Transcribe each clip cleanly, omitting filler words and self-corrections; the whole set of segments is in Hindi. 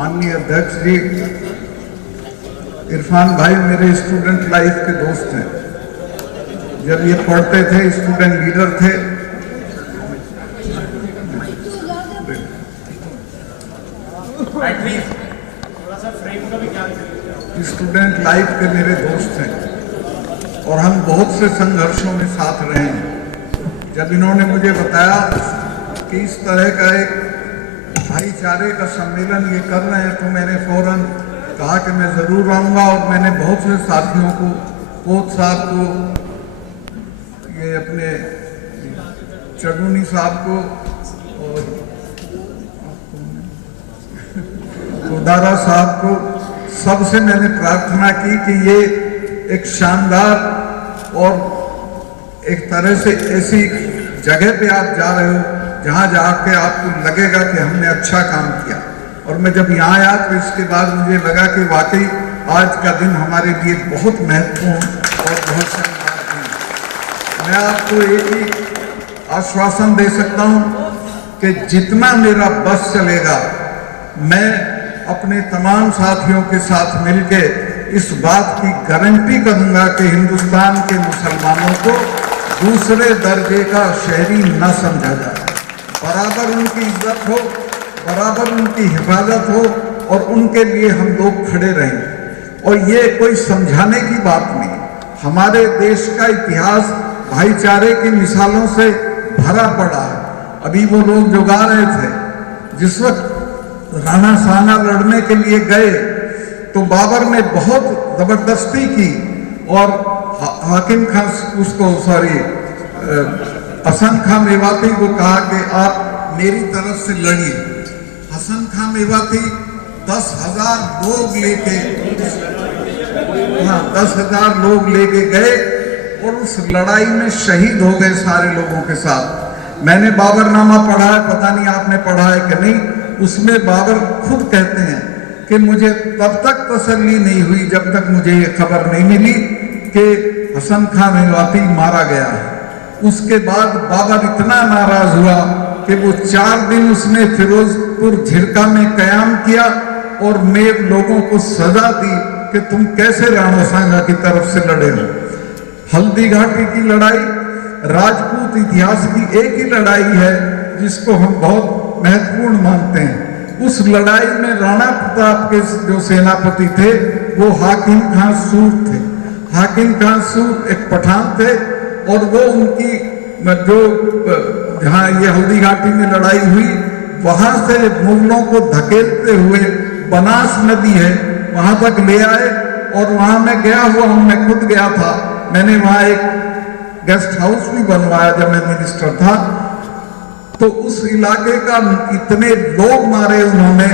माननीय अध्यक्ष जी, इरफान भाई मेरे स्टूडेंट लाइफ के दोस्त हैं। जब ये पढ़ते थे, स्टूडेंट लीडर थे। स्टूडेंट लाइफ के मेरे दोस्त हैं और हम बहुत से संघर्षों में साथ रहे हैं। जब इन्होंने मुझे बताया कि इस तरह का एक भाईचारे का सम्मेलन ये कर रहे हैं, तो मैंने फौरन कहा कि मैं जरूर आऊंगा। और मैंने बहुत से साथियों को, कोच साहब को, ये अपने चडूनी साहब को और उदारा साहब को, सबसे मैंने प्रार्थना की कि ये एक शानदार और एक तरह से ऐसी जगह पे आप जा रहे हो जहां जाके आपको लगेगा कि हमने अच्छा काम किया। और मैं जब यहाँ आया तो इसके बाद मुझे लगा कि वाकई आज का दिन हमारे लिए बहुत महत्वपूर्ण और बहुत शानदार है। मैं आपको एक ही आश्वासन दे सकता हूँ कि जितना मेरा बस चलेगा, मैं अपने तमाम साथियों के साथ मिलकर इस बात की गारंटी करूंगा कि हिंदुस्तान के मुसलमानों को दूसरे दर्जे का शहरी न समझा जाए। बराबर उनकी इज्जत हो, बराबर उनकी हिफाजत हो और उनके लिए हम लोग खड़े रहें। और ये कोई समझाने की बात नहीं। हमारे देश का इतिहास भाईचारे की मिसालों से भरा पड़ा है। अभी वो लोग जो गा रहे थे, जिस वक्त राणा साना लड़ने के लिए गए तो बाबर ने बहुत जबरदस्ती की और हाकिम खान हसन खां मेवाती को कहा कि आप मेरी तरफ से लड़िए। हसन खां मेवाती 10,000 लोग लेके 10,000 लोग लेके गए और उस लड़ाई में शहीद हो गए सारे लोगों के साथ। मैंने बाबरनामा पढ़ा है, पता नहीं आपने पढ़ा है कि नहीं। उसमें बाबर खुद कहते हैं कि मुझे तब तक तसल्ली नहीं हुई जब तक मुझे ये खबर नहीं मिली कि हसन खां मेवाती मारा गया है। उसके बाद बाबर इतना नाराज हुआ कि वो 4 दिन उसने फिरोजपुर झिरका में कयाम किया और मेरे लोगों को सजा दी कि तुम कैसे राणा सांगा की तरफ से लड़े हो। हल्दी घाटी की लड़ाई राजपूत इतिहास की एक ही लड़ाई है जिसको हम बहुत महत्वपूर्ण मानते हैं। उस लड़ाई में राणा प्रताप के जो सेनापति थे वो हाकिम खान सूर थे। हाकिम खान सूर एक पठान थे और वो उनकी जो जहाँ ये हल्दी घाटी में लड़ाई हुई, वहां से मुगलों को धकेलते हुए बनास नदी है वहां तक ले आए। और वहां मैं गया हुआ हूं, मैं खुद गया था। मैंने वहां एक गेस्ट हाउस भी बनवाया जब मैं मिनिस्टर था। तो उस इलाके का इतने लोग मारे उन्होंने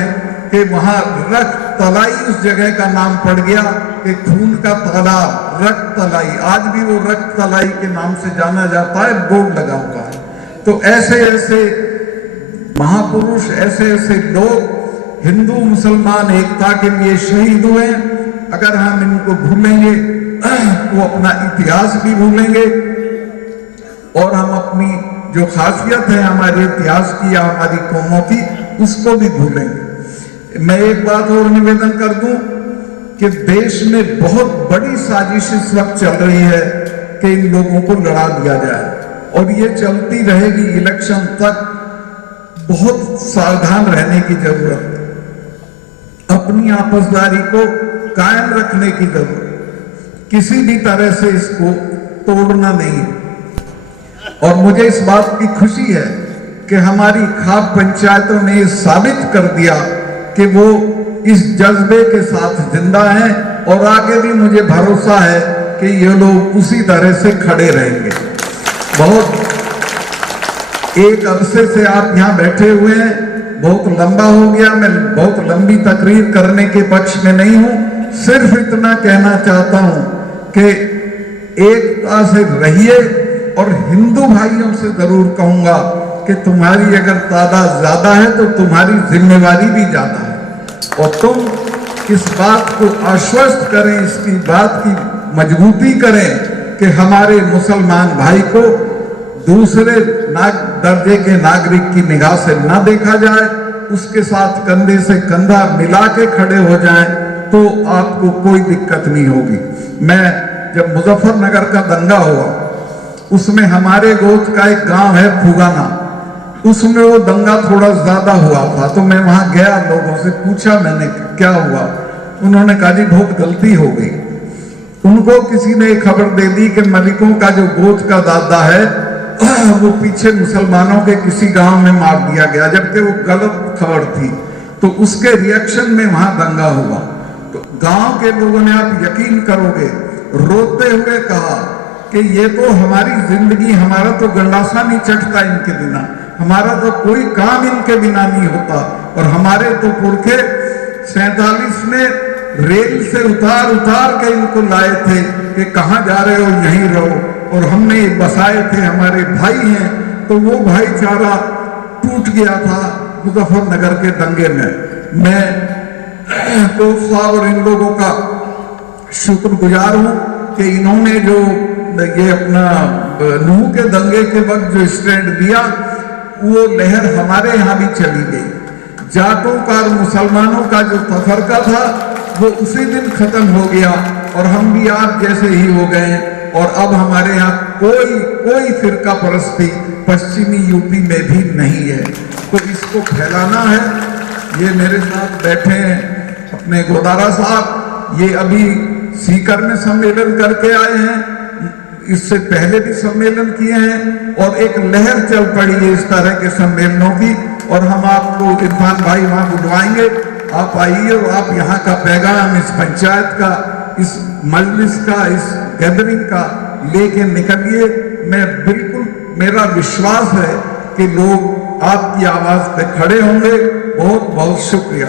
कि वहां रक्त तलाई उस जगह का नाम पड़ गया कि खून का तालाब, रक्त तलाई। आज भी वो रक्त तलाई के नाम से जाना जाता है, बोर्ड लगा हुआ है। तो ऐसे ऐसे महापुरुष, ऐसे ऐसे लोग हिंदू मुसलमान एकता के लिए शहीद हुए। अगर हम इनको भूलेंगे तो अपना इतिहास भी भूलेंगे और हम अपनी जो खासियत है हमारे इतिहास की या हमारी कौमों की, उसको भी भूलेंगे। मैं एक बात और निवेदन कर दूं कि देश में बहुत बड़ी साजिश इस वक्त चल रही है कि इन लोगों को लड़ा दिया जाए और ये चलती रहेगी इलेक्शन तक। बहुत सावधान रहने की जरूरत है, अपनी आपसदारी को कायम रखने की जरूरत, किसी भी तरह से इसको तोड़ना नहीं है। और मुझे इस बात की खुशी है कि हमारी खाप पंचायतों ने साबित कर दिया कि वो इस जज्बे के साथ जिंदा हैं और आगे भी मुझे भरोसा है कि ये लोग उसी तरह से खड़े रहेंगे। बहुत एक अरसे से आप यहाँ बैठे हुए हैं, बहुत लंबा हो गया। मैं बहुत लंबी तकरीर करने के पक्ष में नहीं हूँ, सिर्फ इतना कहना चाहता हूँ कि एकता से रहिए। और हिंदू भाइयों से जरूर कहूंगा कि तुम्हारी अगर तादाद ज्यादा है तो तुम्हारी जिम्मेवारी भी ज्यादा है और तुम इस बात को आश्वस्त करें, इसकी बात की मजबूती करें कि हमारे मुसलमान भाई को दूसरे दर्जे के नागरिक की निगाह से ना देखा जाए उसके साथ कंधे से कंधा मिला के खड़े हो जाएं तो आपको कोई दिक्कत नहीं होगी। मैं जब मुजफ्फरनगर का दंगा हुआ, उसमें हमारे गोत्र का एक गांव है फुगाना, उसमें वो दंगा थोड़ा ज्यादा हुआ था, तो मैं वहां गया, लोगों से पूछा मैंने क्या हुआ। उन्होंने कहा जी बहुत गलती हो गई। उनको किसी ने खबर दे दी कि मलिकों का जो गोत्र का दादा है वो पीछे मुसलमानों के किसी गांव में मार दिया गया, जबकि वो गलत खबर थी। तो उसके रिएक्शन में वहां दंगा हुआ। तो गांव के लोगों ने, आप यकीन करोगे, रोते हुए कहा कि ये तो हमारी जिंदगी, हमारा तो गंडासा नहीं चढ़ता इनके बिना, हमारा तो कोई काम इनके बिना नहीं होता। और हमारे तो पुरखे 47 में रेल से उतार उतार के इनको लाए थे कि कहां जा रहे हो, यहीं रहो, और हमने बसाए थे, हमारे भाई हैं। तो वो भाईचारा टूट गया था मुजफ्फरनगर के दंगे में। मैं कोफ साहब और इन लोगों का शुक्रगुजार हूं कि इन्होंने जो ये अपना नूह के दंगे के वक्त जो स्टैंड दिया, वो लहर हमारे यहाँ भी चली गई। जाटों का और मुसलमानों का जो तफरका था वो उसी दिन खत्म हो गया और हम भी आप जैसे ही हो गए। और अब हमारे यहाँ कोई फिरका परस्ती पश्चिमी यूपी में भी नहीं है। तो इसको फैलाना है। ये मेरे साथ बैठे हैं अपने गोदारा साहब, ये अभी सीकर में सम्मेलन करके आए हैं, इससे पहले भी सम्मेलन किए हैं, और एक लहर चल पड़ी है इस तरह के सम्मेलनों की। और हम आपको इरफान भाई वहां बुलवाएंगे, आप आइए और आप यहाँ का पैगाम इस पंचायत का, इस मजलिस का, इस गैदरिंग का लेके निकलिए। मैं बिल्कुल, मेरा विश्वास है कि लोग आपकी आवाज पे खड़े होंगे। बहुत बहुत शुक्रिया।